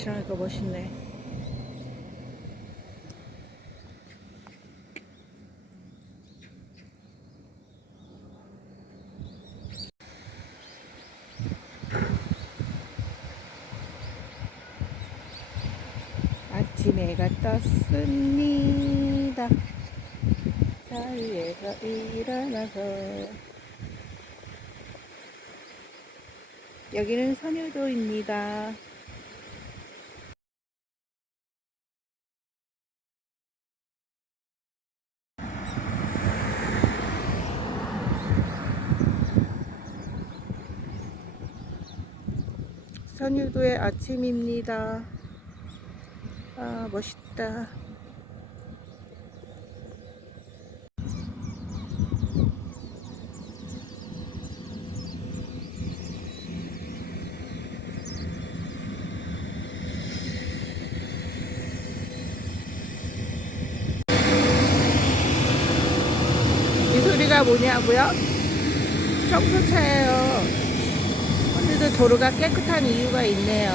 빛이랑 하니까 멋있네. 아침에 해가 떴습니다. 사위에서 일어나서. 여기는 선유도입니다. 선유도의 아침입니다. 아, 멋있다. 이 소리가 뭐냐고요? 청소차예요. 오늘도 도로가 깨끗한 이유가 있네요.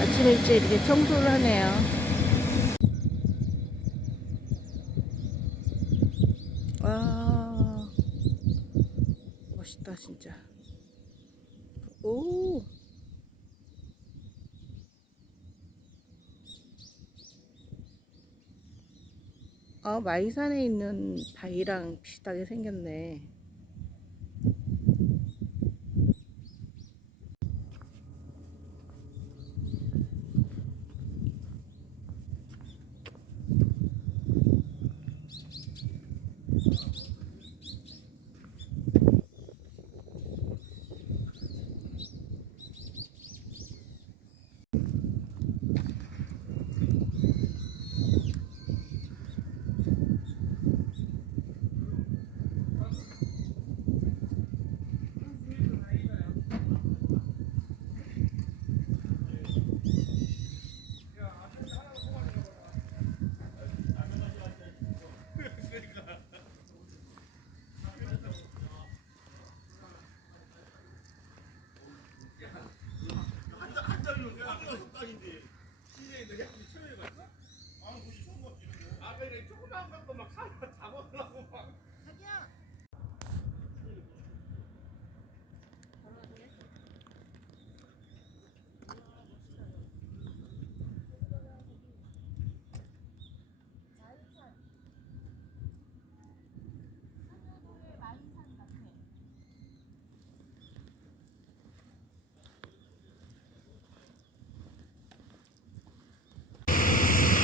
아침 일찍 이렇게 청소를 하네요. 와, 멋있다 진짜. 오, 마이산에 있는 바위랑 비슷하게 생겼네.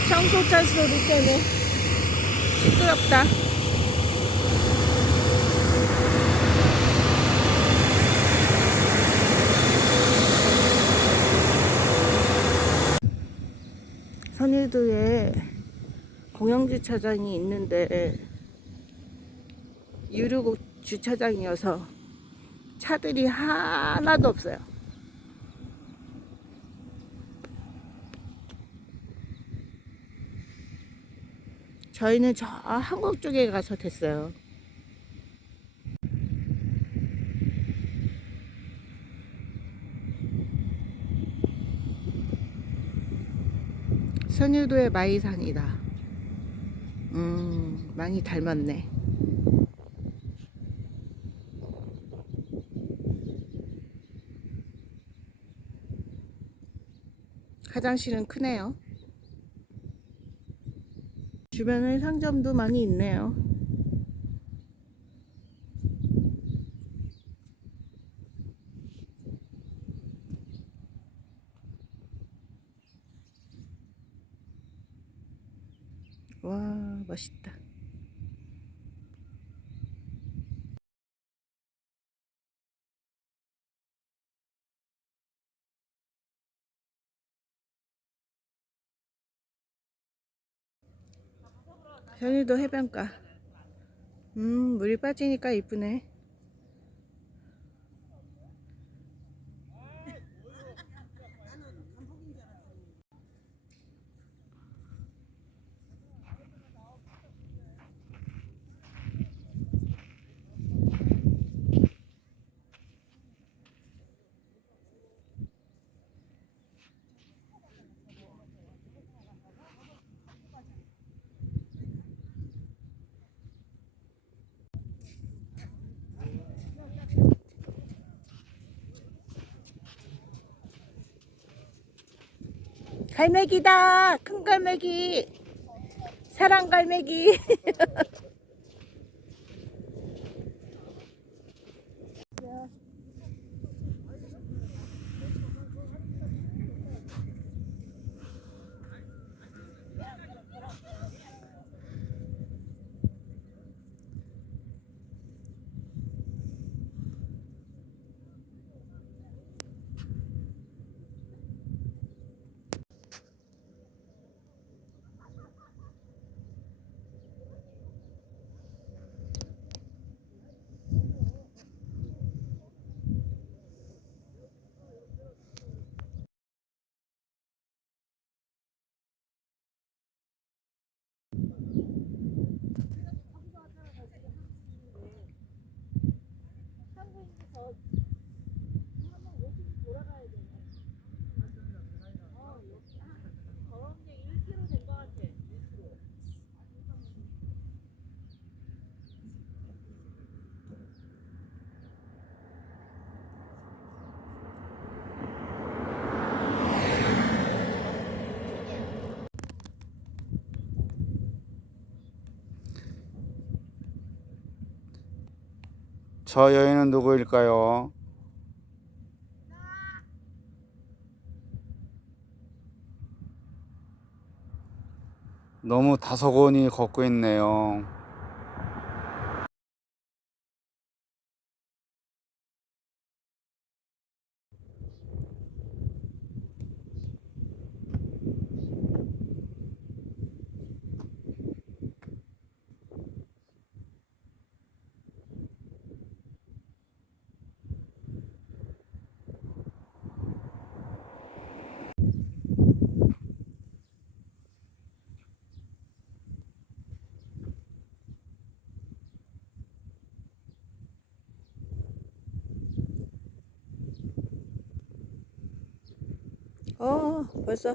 청소차 소리 때문에 시끄럽다. 선유도에 공영주차장이 있는데 유료 주차장이어서 차들이 하나도 없어요. 저희는 저 한국 쪽에 가서 됐어요. 선유도의 마이산이다. 많이 닮았네. 화장실은 크네요. 주변에 상점도 많이 있네요. 와, 멋있다. 선유도 해변가. 물이 빠지니까 이쁘네. 갈매기다. 큰 갈매기. 사랑 갈매기. 저 여인은 누구일까요? 너무 다소곳이 걷고 있네요. 벌써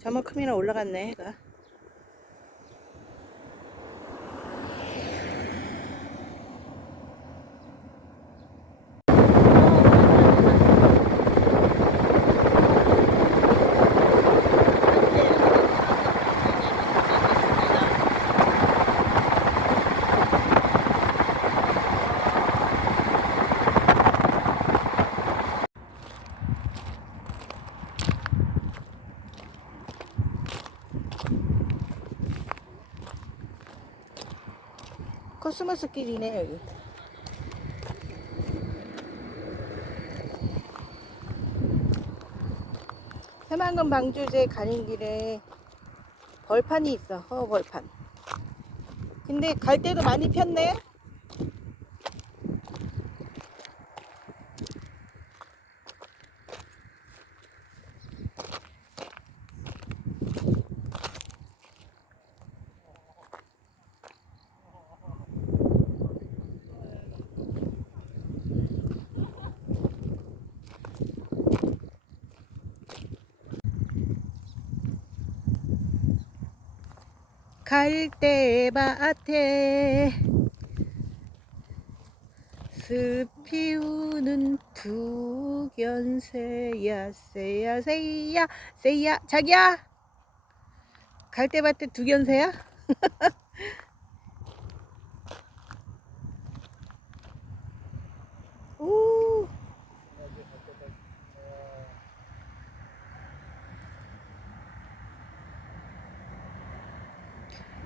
저만큼이나 올라갔네, 해가. 코스모스 길이네, 여기. 새만금 방주제 가는 길에 벌판이 있어, 벌판. 근데 갈 때도 많이 폈네. 갈대밭에 숲 피우는 두견새야, 새야, 새야, 새야. 자기야, 갈대밭에 두견새야? 오.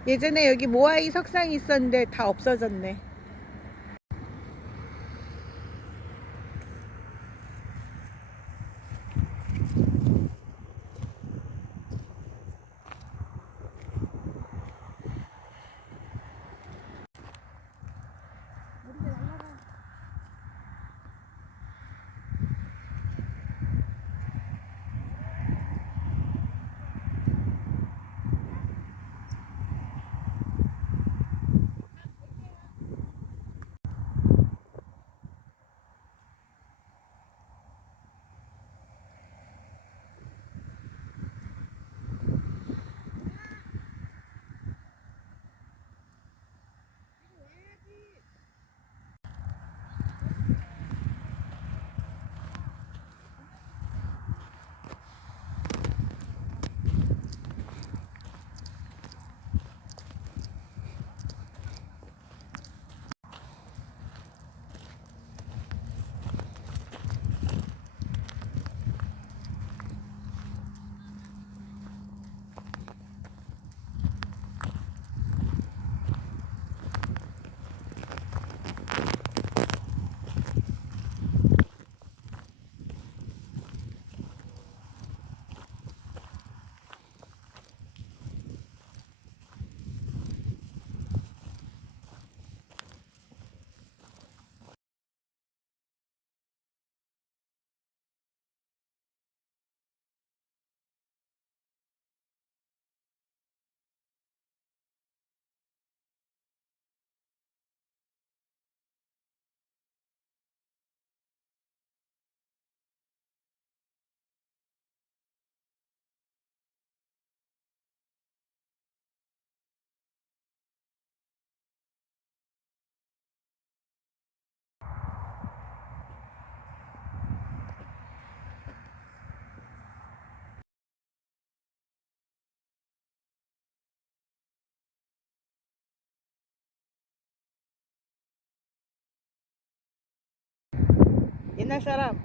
예전에 여기 모아이 석상이 있었는데 다 없어졌네. 옛날 사람.